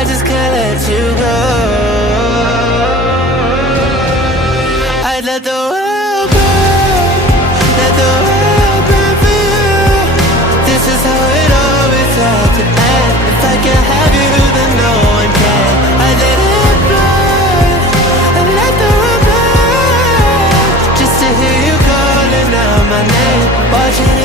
I just can't let you go. I'd let the world burn, let the world burn for you. This is how it always had to end. If I can't have you, then no one can. I'd let it burn, and let the world burn, just to hear you calling out my name. Watching